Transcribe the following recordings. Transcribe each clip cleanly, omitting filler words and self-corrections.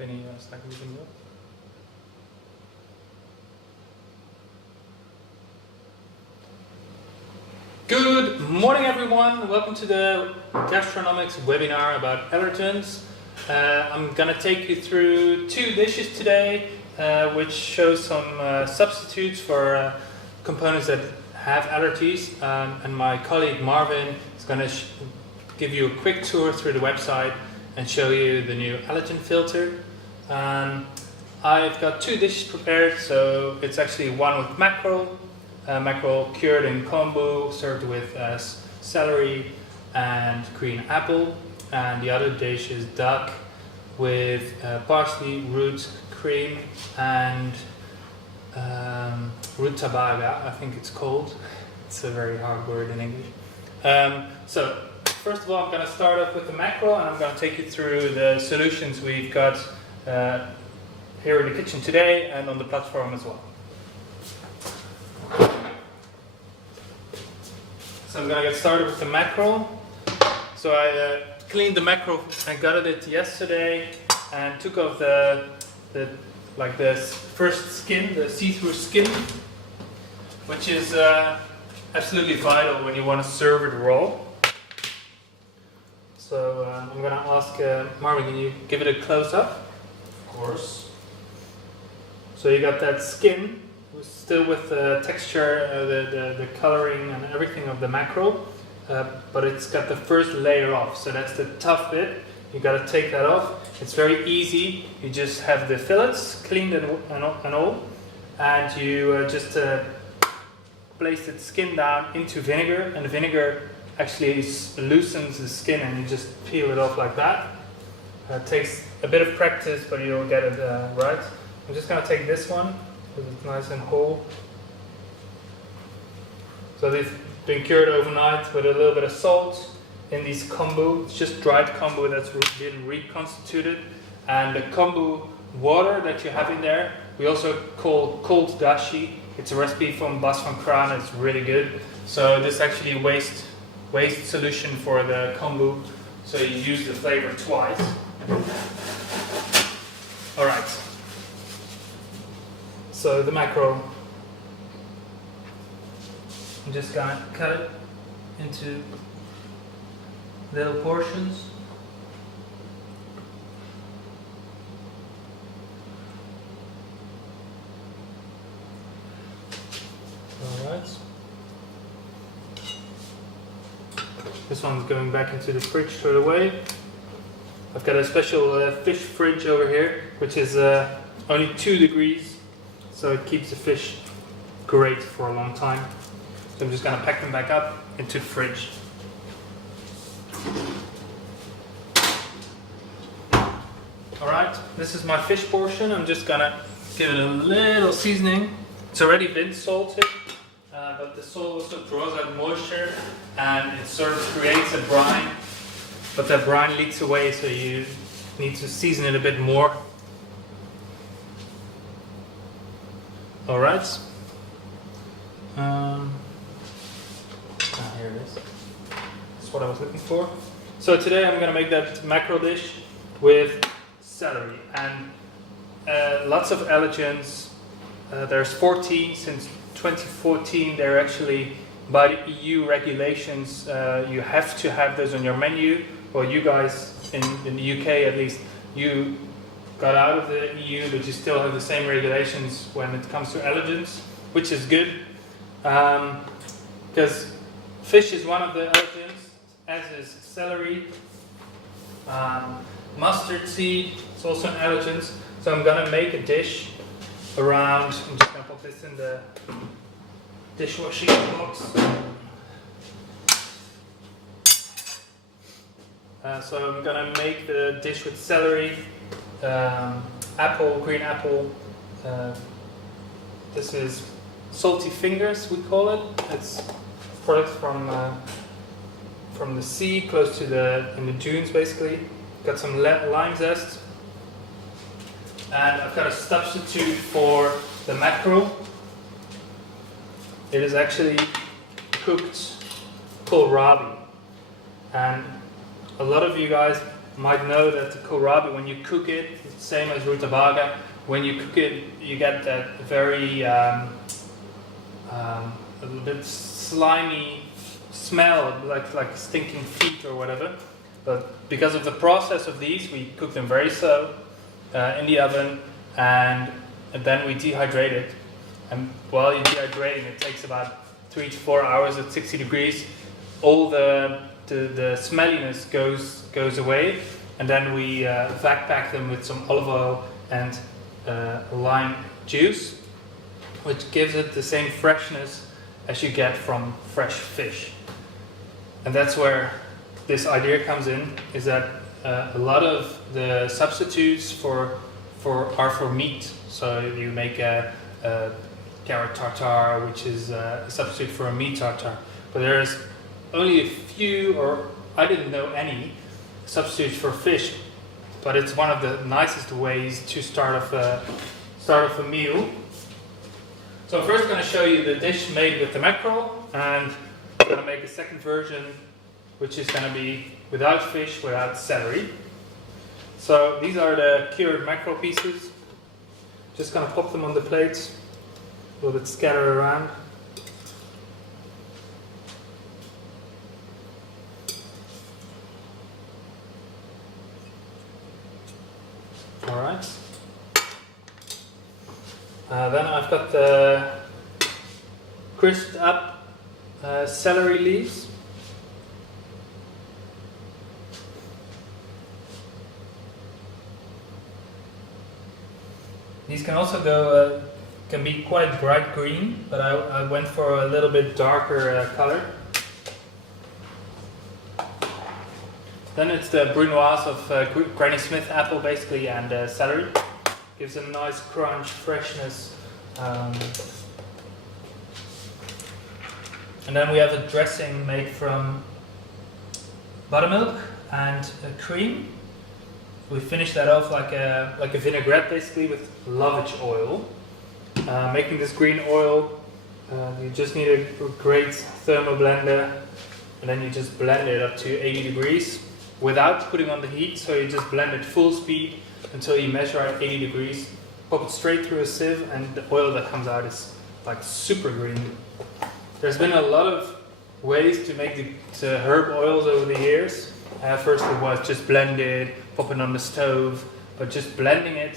weet niet, sta ik niet in beeld? Good morning everyone, welcome to the Gastronomixs webinar about allergens. I'm going to take you through two dishes today which show some substitutes for components that have allergies, and my colleague Marvin is going to give you a quick tour through the website and show you the new allergen filter. I've got two dishes prepared, so it's actually one with mackerel. Mackerel cured in kombu, served with celery and green apple, and the other dish is duck with parsley, root cream, and rutabaga, I think it's called. It's a very hard word in English. So first of all, I'm going to start off with the mackerel, and I'm going to take you through the solutions we've got here in the kitchen today and on the platform as well. So I'm going to get started with the mackerel. So I cleaned the mackerel and gutted it yesterday and took off the first skin, the see-through skin, which is absolutely vital when you want to serve it raw. So I'm going to ask Marvin, can you give it a close-up? Of course. So you got that skin, still with the texture, the coloring and everything of the mackerel, but it's got the first layer off, so that's the tough bit. You got to take that off. It's very easy. You just have the fillets cleaned and all, and you just place the skin down into vinegar, and the vinegar actually loosens the skin, and you just peel it off like that. It takes a bit of practice, but you'll get it right. I'm just going to take this one, because it's nice and whole. So they've been cured overnight with a little bit of salt in these kombu. It's just dried kombu that's been reconstituted. And the kombu water that you have in there, we also call cold dashi. It's a recipe from Bas van Kraan. It's really good. So this is actually a waste solution for the kombu. So you use the flavor twice. All right. So the mackerel, I'm just going to cut it into little portions. Alright. This one's going back into the fridge straight away. I've got a special fish fridge over here, which is only 2 degrees. So it keeps the fish great for a long time. So I'm just going to pack them back up into the fridge. Alright, this is my fish portion. I'm just going to give it a little seasoning. It's already been salted, but the salt also draws out moisture and it sort of creates a brine. But that brine leaks away, so you need to season it a bit more. Alright. Here it is. That's what I was looking for. So today I'm going to make that mackerel dish with celery and lots of allergens. There's 14 since 2014. They're actually by the EU regulations. You have to have those on your menu. Well, you guys in the UK at least, you got out of the EU, but you still have the same regulations when it comes to allergens, which is good, because fish is one of the allergens, as is celery. Mustard seed is also an allergen. So I'm going to make a dish around, I'm just going to put this in the dishwashing box. So I'm going to make the dish with celery, green apple. This is salty fingers, we call it. It's product from the sea, close to in the dunes basically. Got some lime zest. And I've got a substitute for the mackerel. It is actually cooked kohlrabi. And a lot of you guys might know that the kohlrabi, when you cook it, same as rutabaga, when you cook it, you get that very a little bit slimy smell, like stinking feet or whatever. But because of the process of these, we cook them very slow in the oven, and then we dehydrate it. And while you're dehydrating, it takes about 3 to 4 hours at 60 degrees. All the smelliness goes away, and then we vac pack them with some olive oil and lime juice, which gives it the same freshness as you get from fresh fish. And that's where this idea comes in, is that a lot of the substitutes are for meat. So you make a carrot tartare, which is a substitute for a meat tartare. But there's only a few, or I didn't know any, substitutes for fish. But it's one of the nicest ways to start off a meal. So I'm first going to show you the dish made with the mackerel, and I'm going to make a second version, which is going to be without fish, without celery. So these are the cured mackerel pieces. Just going to pop them on the plate, a little bit scattered around. Alright. Then I've got the crisped up celery leaves. These can also go, can be quite bright green, but I went for a little bit darker color. Then it's the brunoise of Granny Smith apple basically, and celery. Gives a nice crunch, freshness. And then we have a dressing made from buttermilk and cream. We finish that off like a vinaigrette basically with lovage oil. Making this green oil, you just need a great thermal blender, and then you just blend it up to 80 degrees without putting on the heat. So you just blend it full speed until you measure at 80 degrees. Pop it straight through a sieve, and the oil that comes out is like super green. There's been a lot of ways to make the herb oils over the years. First it was just blended, pop it on the stove, but just blending it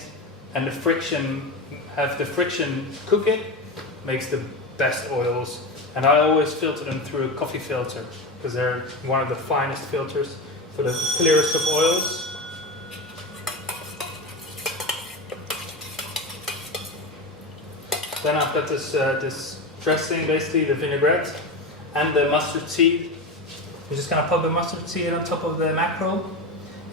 and have the friction cook it, makes the best oils. And I always filter them through a coffee filter, because they're one of the finest filters for the clearest of oils. Then I've got this dressing, basically the vinaigrette and the mustard seed. We're just going to pop the mustard seed on top of the mackerel.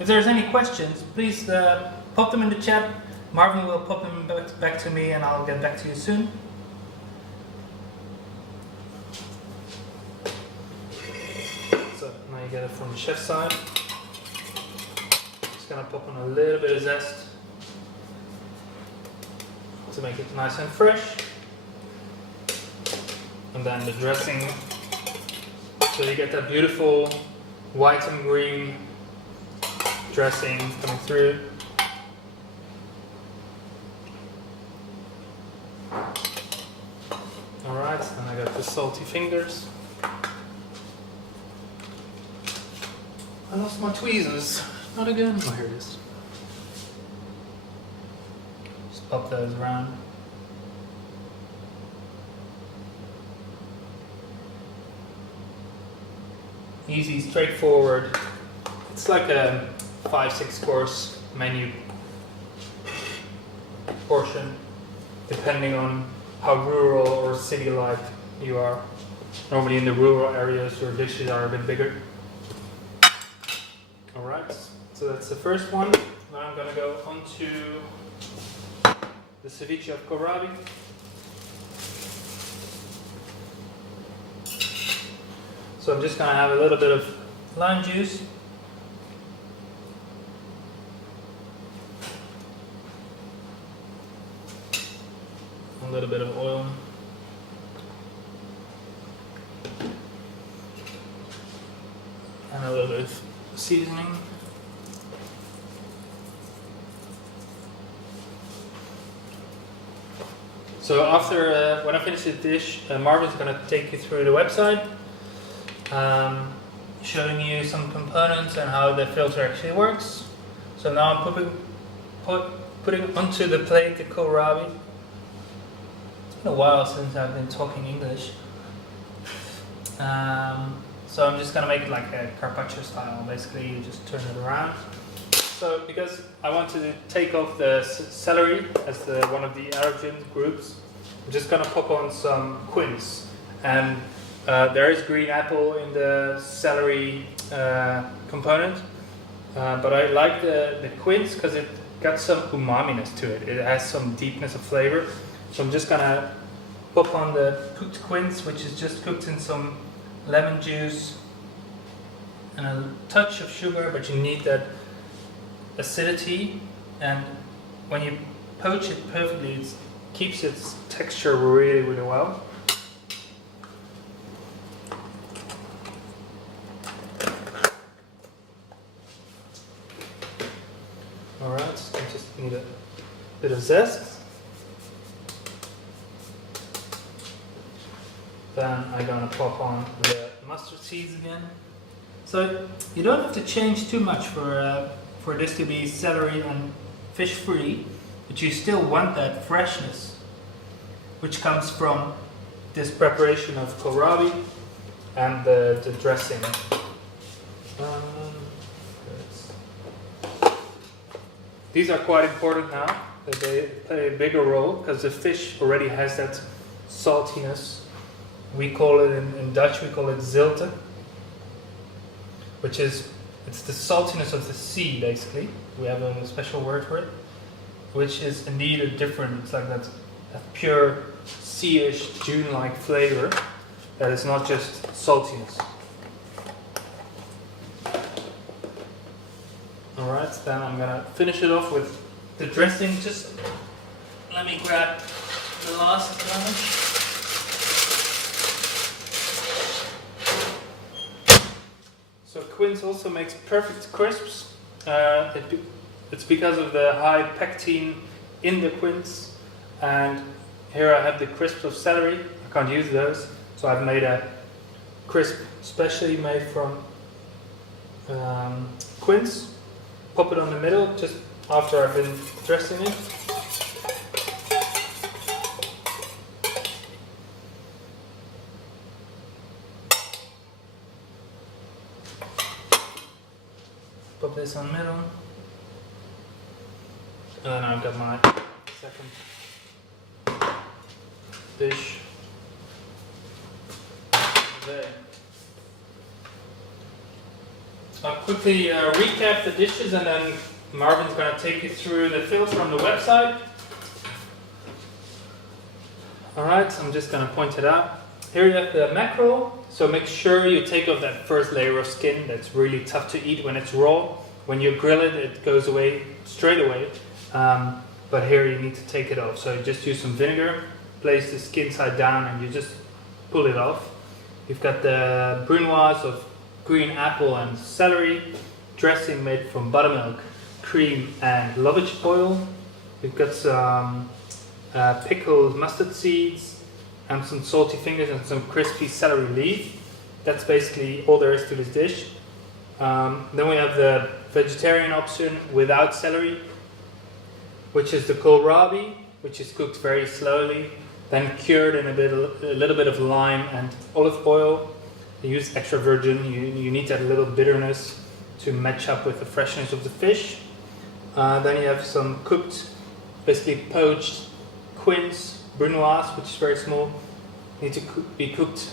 If there's any questions, please pop them in the chat. Marvin will pop them back to me, and I'll get back to you soon. So now you get it from the chef's side. Just going to pop on a little bit of zest to make it nice and fresh. And then the dressing, so you get that beautiful white and green dressing coming through. Alright, and I got the salty fingers. I lost my tweezers. Not again. Oh, here it is. Just pop those around. Easy, straightforward. It's like a 5-6 course menu portion, depending on how rural or city-like you are. Normally in the rural areas your dishes are a bit bigger. Alright, so that's the first one. Now I'm going to go on to the ceviche of kohlrabi. So I'm just going to have a little bit of lime juice. A little bit of oil. And a little bit of seasoning. So after when I finish the dish, Marvin's gonna take you through the website, showing you some components and how the filter actually works. So now I'm putting onto the plate the kohlrabi. It's been a while since I've been talking English. So I'm just gonna make it like a carpaccio style. Basically, you just turn it around. So because I want to take off the celery as one of the allergen groups, I'm just gonna pop on some quince. And there is green apple in the celery component, but I like the quince because it got some umami-ness to it. It has some deepness of flavor. So I'm just gonna pop on the cooked quince, which is just cooked in some lemon juice and a touch of sugar, but you need that acidity, and when you poach it perfectly, it keeps its texture really, really well. Alright, I just need a bit of zest. Then I'm gonna pop on the mustard seeds again. So you don't have to change too much for this to be celery and fish free, but you still want that freshness, which comes from this preparation of kohlrabi and the dressing. These are quite important now. They play a bigger role because the fish already has that saltiness. We call it in Dutch, we call it zilte, which is, it's the saltiness of the sea, basically. We have a special word for it, which is indeed a different, it's like that pure sea-ish, June-like flavor that is not just saltiness. Alright, then I'm gonna finish it off with the dressing. Just let me grab the last garnish. So quince also makes perfect crisps. It's because of the high pectin in the quince, and here I have the crisps of celery. I can't use those, so I've made a crisp specially made from quince. Pop it on the middle just after I've been dressing it. Pop this on the middle. And then I've got my second dish there. I'll quickly recap the dishes, and then Marvin's going to take you through the filter on the website. Alright, so I'm just going to point it out. Here you have the mackerel, so make sure you take off that first layer of skin. That's really tough to eat when it's raw. When you grill it, it goes away straight away. But here you need to take it off. So you just use some vinegar, place the skin side down, and you just pull it off. You've got the brunoise of green apple and celery, dressing made from buttermilk, cream and lovage oil. We've got some pickled mustard seeds and some salty fingers and some crispy celery leaf. That's basically all there is to this dish. Then we have the vegetarian option without celery, which is the kohlrabi, which is cooked very slowly, then cured in a little bit of lime and olive oil. You use extra virgin. You need that little bitterness to match up with the freshness of the fish. Then you have some cooked, basically poached quince, brunoise, which is very small. Need to be cooked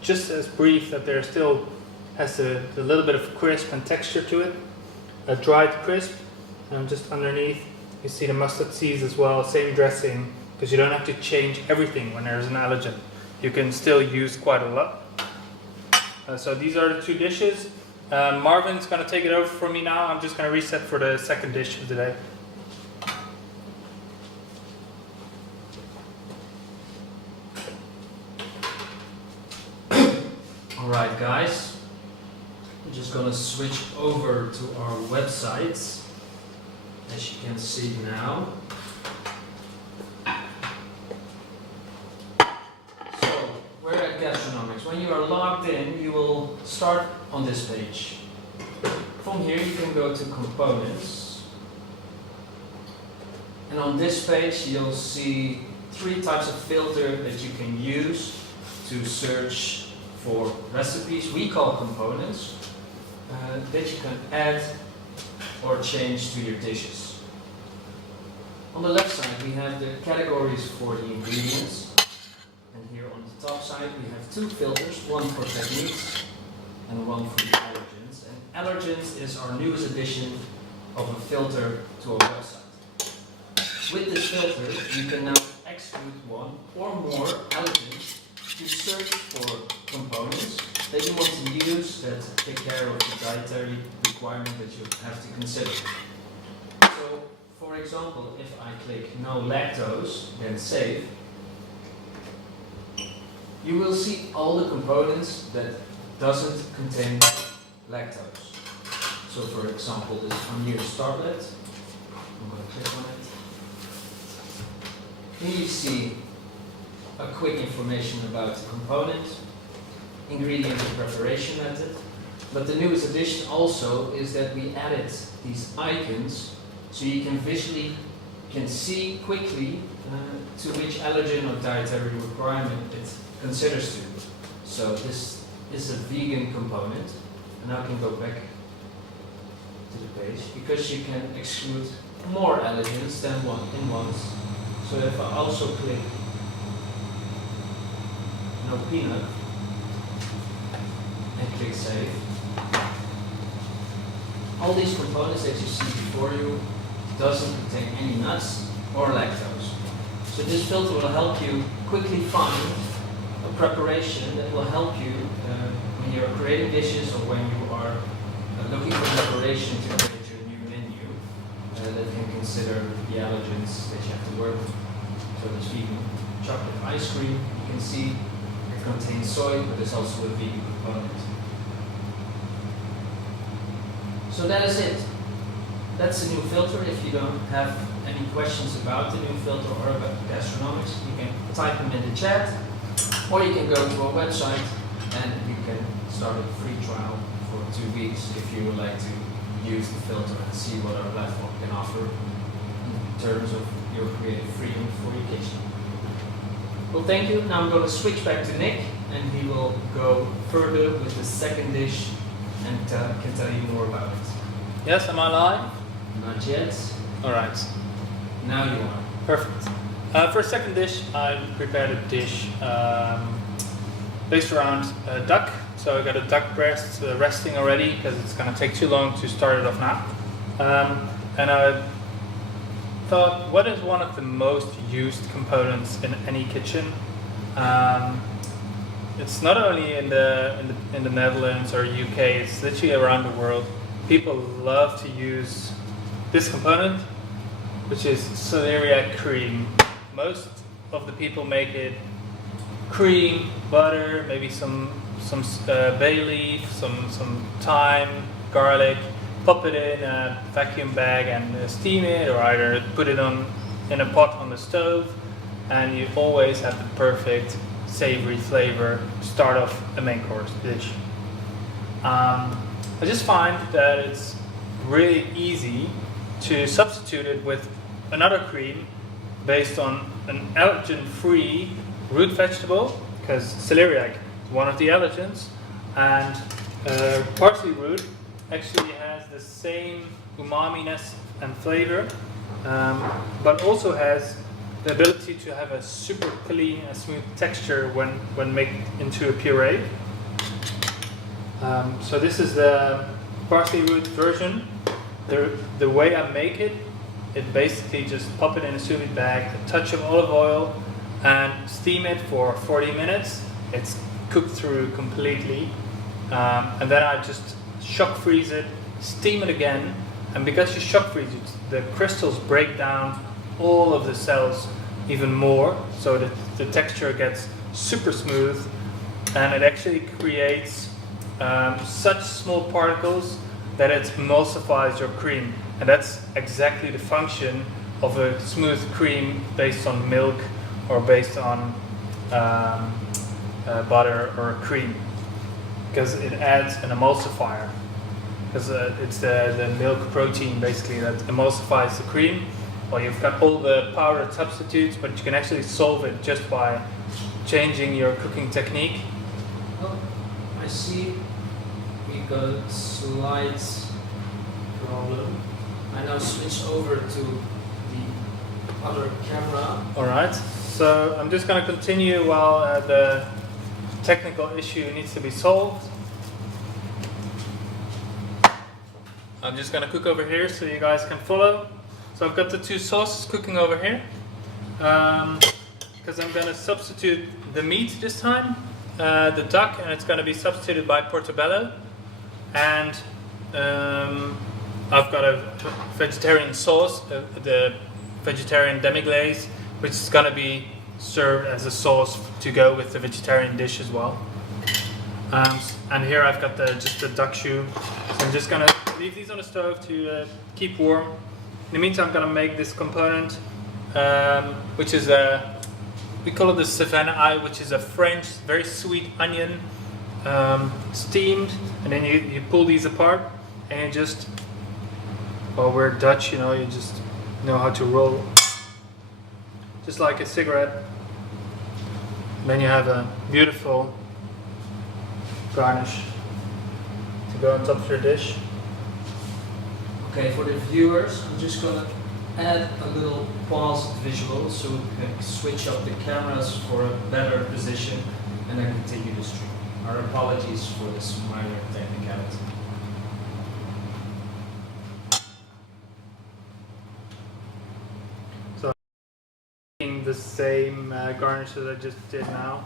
just as brief that there still has a little bit of crisp and texture to it. A dried crisp, and just underneath you see the mustard seeds as well, same dressing, because you don't have to change everything when there's an allergen. You can still use quite a lot. So these are the two dishes. Marvin's going to take it over from me now. I'm just going to reset for the second dish of the day. Alright guys, I'm just going to switch over to our website, as you can see now. start on this page. From here you can go to components, and on this page you'll see 3 types of filter that you can use to search for recipes we call components that you can add or change to your dishes. On the left side we have the categories for the ingredients, and here on the top side we have 2 filters, one for techniques and one for the allergens. And allergens is our newest addition of a filter to our website. With this filter you can now exclude 1 or more allergens to search for components that you want to use that take care of the dietary requirement that you have to consider. So, for example, if I click no lactose, then save, you will see all the components that doesn't contain lactose. So, for example, this Nik Tonglet, I'm going to click on it. Here you see a quick information about the component, ingredient and preparation method. But the newest addition also is that we added these icons so you can visually see quickly to which allergen or dietary requirement it considers to. So this is a vegan component, and now I can go back to the page because you can exclude more allergens than one in once. So if I also click no peanut and click save, all these components that you see before you doesn't contain any nuts or lactose. So this filter will help you quickly find a preparation that will help you when you're creating dishes or when you are looking for preparation to create your new menu that can consider the allergens that you have to work with. So this vegan chocolate ice cream, you can see it contains soy, but it's also a vegan component. So that is it. That's the new filter. If you don't have any questions about the new filter or about Gastronomixs, you can type them in the chat, or you can go to our website and you can start a free trial for 2 weeks if you would like to use the filter and see what our platform can offer in terms of your creative freedom for your kitchen. Well, thank you. Now I'm going to switch back to Nik, and he will go further with the second dish and can tell you more about it. Yes, am I live? Not yet. Alright. Now you are. Perfect. For second dish, I prepared a dish based around duck. So I got a duck breast resting already because it's going to take too long to start it off now. And I thought, what is one of the most used components in any kitchen? It's not only in the Netherlands or UK, it's literally around the world. People love to use this component, which is celeriac cream. Most of the people make it cream, butter, maybe some bay leaf, some thyme, garlic. Pop it in a vacuum bag and steam it, or either put it in a pot on the stove, and you always have the perfect savory flavor to start off a main course dish. I just find that it's really easy to substitute it with another cream based on an allergen-free root vegetable, because celeriac is one of the allergens, and parsley root actually has the same umami-ness and flavor, but also has the ability to have a super clean and smooth texture when made into a puree. So this is the parsley root version. The way I make it basically just pop it in a sous vide bag, a touch of olive oil, and steam it for 40 minutes. It's cooked through completely, and then I just shock freeze it, steam it again, and because you shock freeze it, the crystals break down all of the cells even more, so that the texture gets super smooth, and it actually creates such small particles that it emulsifies your cream, and that's exactly the function of a smooth cream based on milk or based on butter or cream. because it adds an emulsifier. Because it's the milk protein basically that emulsifies the cream. Well, you've got all the powdered substitutes, but you can actually solve it just by changing your cooking technique. Oh, I see we got a slight problem. I now switch over to the other camera. Alright, so I'm just going to continue while the technical issue needs to be solved. I'm just going to cook over here so you guys can follow. So I've got the two sauces cooking over here. Because I'm going to substitute the meat this time, the duck, and it's going to be substituted by portobello. And I've got a vegetarian sauce, the vegetarian demi-glace, which is going to be served as a sauce to go with the vegetarian dish as well. And here I've got just the duck choux. So I'm just going to leave these on the stove to keep warm. In the meantime, I'm going to make this component, which is we call it the Savannah eye, which is a French, very sweet onion, steamed, and then you pull these apart, and you just, well, we're Dutch, you know, you just know how to roll, just like a cigarette. And then you have a beautiful garnish to go on top of your dish. Okay, for the viewers, I'm just gonna add a little paused visual so we can switch up the cameras for a better position and then continue the stream. Our apologies for this minor technicality. So I'm the same garnish that I just did now.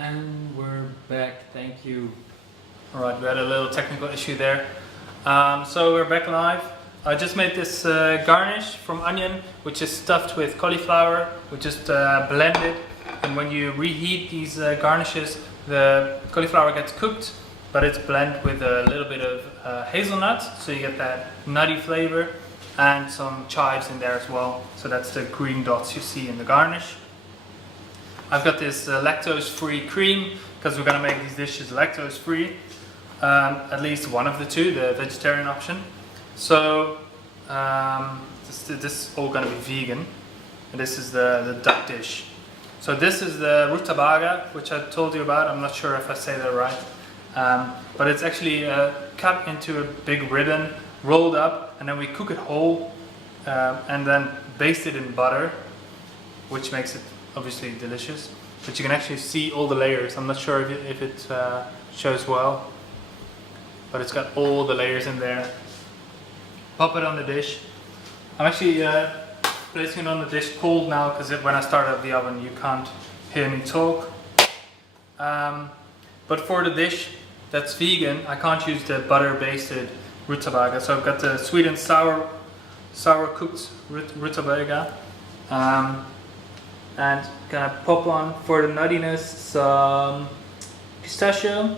And we're back, thank you. Alright, we had a little technical issue there. So we're back live. I just made this garnish from onion, which is stuffed with cauliflower. We just blend it, and when you reheat these garnishes, the cauliflower gets cooked, but it's blended with a little bit of hazelnut, so you get that nutty flavor, and some chives in there as well. So that's the green dots you see in the garnish. I've got this lactose-free cream, because we're going to make these dishes lactose-free. At least one of the two, the vegetarian option. So this is all going to be vegan. And this is the duck dish. So this is the rutabaga, which I told you about. I'm not sure if I say that right. But it's actually cut into a big ribbon, rolled up, and then we cook it whole, and then baste it in butter, which makes it obviously delicious. But you can actually see all the layers. I'm not sure if it shows well, but it's got all the layers in there. Pop it on the dish. I'm actually placing it on the dish cold now, because when I start up the oven you can't hear me talk. But for the dish that's vegan, I can't use the butter basted rutabaga, so I've got the sweet and sour cooked rutabaga. And gonna pop on for the nuttiness some pistachio,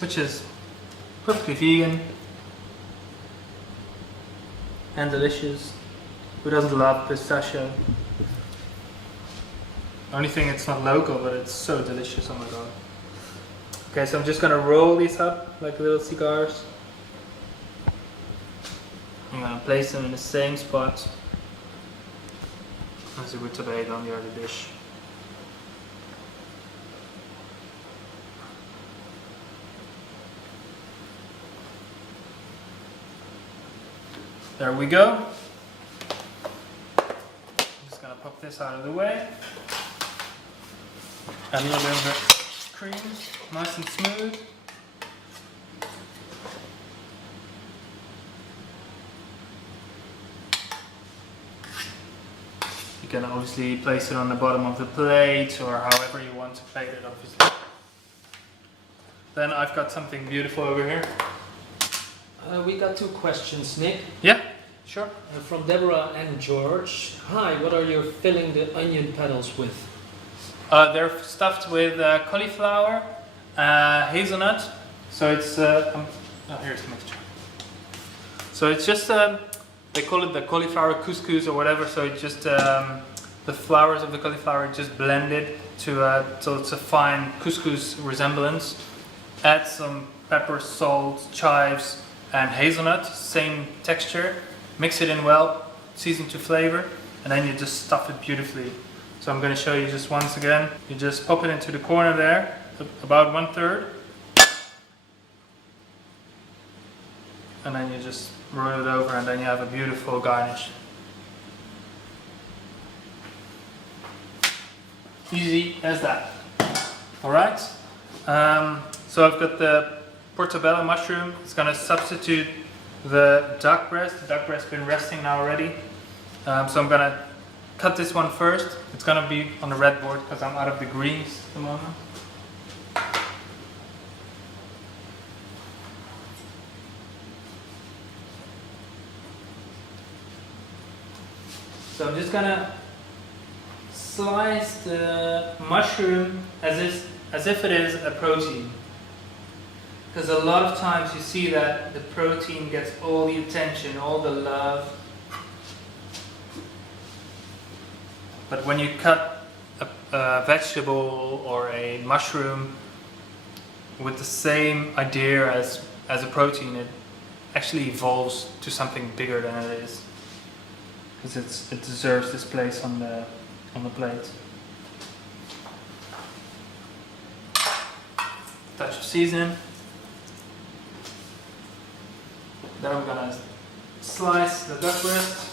which is perfectly vegan and delicious. Who doesn't love pistachio? Only thing it's not local, but it's so delicious. Oh my god. Okay, so I'm just gonna roll these up like little cigars. I'm gonna place them in the same spot as you would today on the other dish. There we go. I'm just gonna pop this out of the way. Add a little bit of cream, nice and smooth. You can obviously place it on the bottom of the plate or however you want to plate it, obviously. Then I've got something beautiful over here. We got 2 questions, Nick. Yeah, sure. From Deborah and George. Hi, what are you filling the onion petals with? They're stuffed with cauliflower, hazelnut. So it's here's the mixture. So it's just they call it the cauliflower couscous or whatever. So it's just the flowers of the cauliflower just blended to so it's a fine couscous resemblance. Add some pepper, salt, chives, and hazelnut, same texture. Mix it in well, season to flavor, and then you just stuff it beautifully. So I'm going to show you just once again. You just pop it into the corner there, about 1/3. And then you just roll it over and then you have a beautiful garnish. Easy as that. Alright. So I've got the portobello mushroom. It's going to substitute the duck breast. The duck breast's been resting now already. So I'm going to cut this one first. It's going to be on the red board because I'm out of the greens at the moment. So I'm just going to slice the mushroom as if it is a protein. Because a lot of times you see that the protein gets all the attention, all the love. But when you cut a vegetable or a mushroom with the same idea as a protein, it actually evolves to something bigger than it is. Because it deserves this place on the plate. Touch of seasoning. Then I'm gonna slice the duck breast.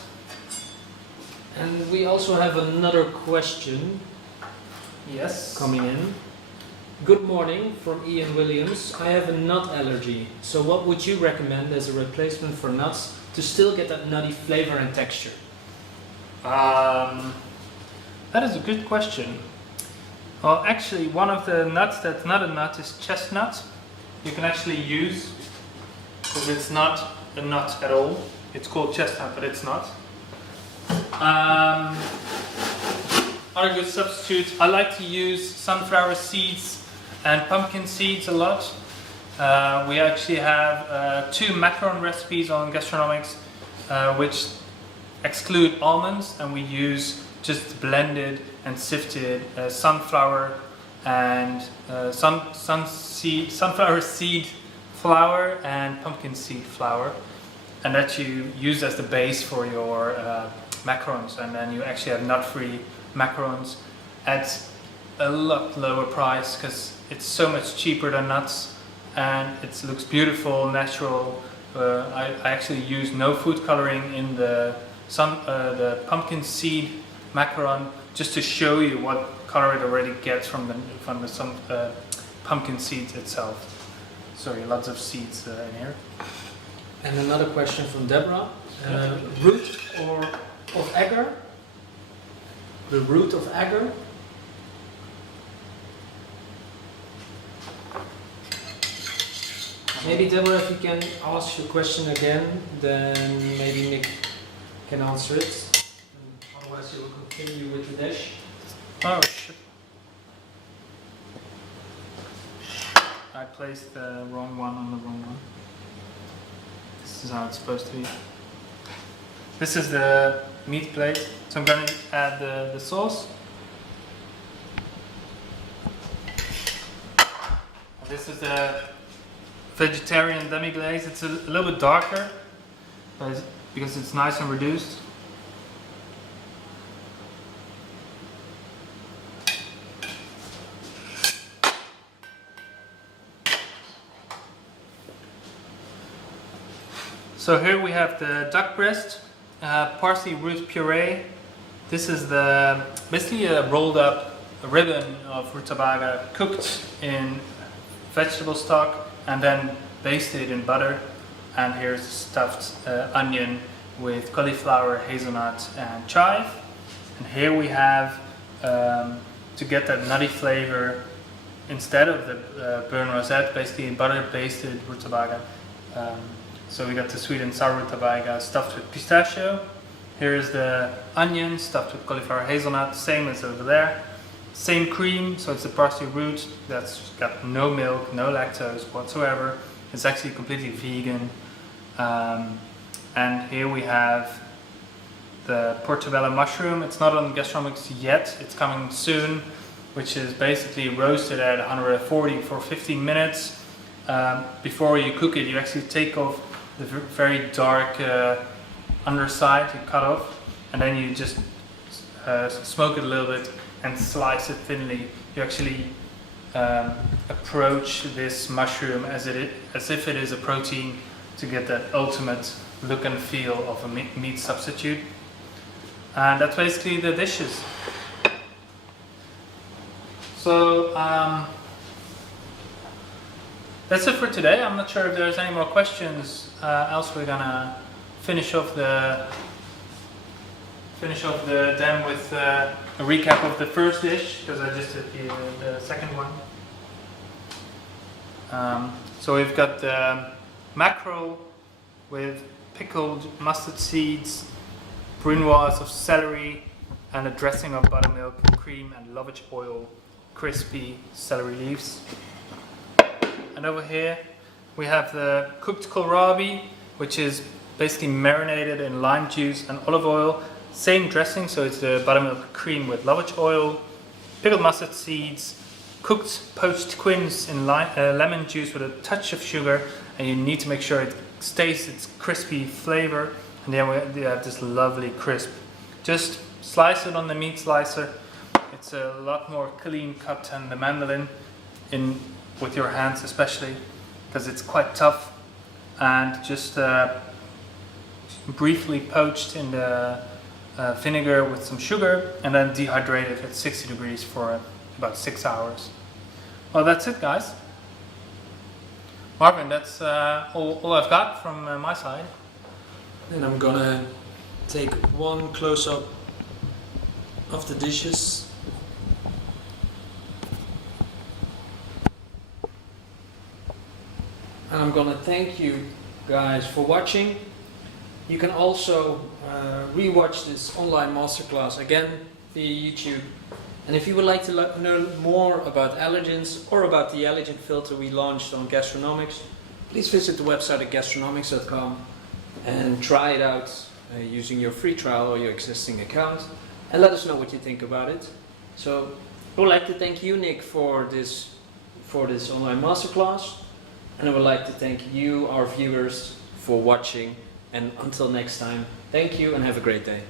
And we also have another question. Yes. Coming in. Good morning from Ian Williams. I have a nut allergy. So what would you recommend as a replacement for nuts to still get that nutty flavor and texture? That is a good question. Well, actually, one of the nuts that's not a nut is chestnut. You can actually use, because it's not a nut at all. It's called chestnut, but it's not. Other good substitutes, I like to use sunflower seeds and pumpkin seeds a lot. We actually have 2 macaron recipes on Gastronomixs which exclude almonds, and we use just blended and sifted sunflower and sunflower seed flour and pumpkin seed flour, and that you use as the base for your macarons, and then you actually have nut-free macarons at a lot lower price because it's so much cheaper than nuts, and it looks beautiful, natural. I actually use no food coloring in the pumpkin seed macaron just to show you what color it already gets from the pumpkin seeds itself. Sorry, lots of seeds in here. And another question from Deborah. Root of agar? The root of agar? Maybe Deborah, if you can ask your question again, then maybe Nick can answer it. Otherwise, you will continue with the dish. Oh shit! I placed the wrong one on the wrong one. This is how it's supposed to be. This is the meat plate, so I'm going to add the sauce. This is the vegetarian demi-glaze. It's a little bit darker because it's nice and reduced. So here we have the duck breast, parsley root puree. This is basically a rolled up ribbon of rutabaga cooked in vegetable stock and then basted in butter. And here's stuffed onion with cauliflower, hazelnut and chive. And here we have, to get that nutty flavor, instead of the burnt rosette, basically butter basted rutabaga. So we got the sweet and sour rutabaga stuffed with pistachio. Here is the onion stuffed with cauliflower hazelnut, same as over there. Same cream, so it's the parsley root that's got no milk, no lactose whatsoever. It's actually completely vegan. And here we have the portobello mushroom. It's not on Gastronomixs yet, it's coming soon, which is basically roasted at 140 for 15 minutes. Before you cook it, you actually take off the very dark underside, you cut off, and then you just smoke it a little bit and slice it thinly. You actually approach this mushroom as if it is a protein to get that ultimate look and feel of a meat substitute. And that's basically the dishes. So that's it for today. I'm not sure if there's any more questions. Else we're gonna finish off the demo with a recap of the first dish, because I just did the second one. So we've got the mackerel with pickled mustard seeds, brunoise of celery, and a dressing of buttermilk, cream, and lovage oil, crispy celery leaves. And over here we have the cooked kohlrabi, which is basically marinated in lime juice and olive oil. Same dressing, so it's the buttermilk cream with lovage oil, pickled mustard seeds, cooked poached quince in lemon juice with a touch of sugar, and you need to make sure it stays its crispy flavor. And then we have this lovely crisp. Just slice it on the meat slicer. It's a lot more clean cut than the mandolin, with your hands especially, because it's quite tough. And just briefly poached in the vinegar with some sugar, and then dehydrated at 60 degrees for about 6 hours. Well, that's it, guys. Marvin, that's all I've got from my side. And I'm gonna take one close-up of the dishes. And I'm gonna thank you guys for watching. You can also rewatch this online masterclass again via YouTube. And if you would like to learn more about allergens or about the allergen filter we launched on Gastronomixs, please visit the website at gastronomixs.com and try it out using your free trial or your existing account, and let us know what you think about it. So I would like to thank you, Nik, for this online masterclass, and I would like to thank you, our viewers, for watching. And until next time, thank you and have a great day.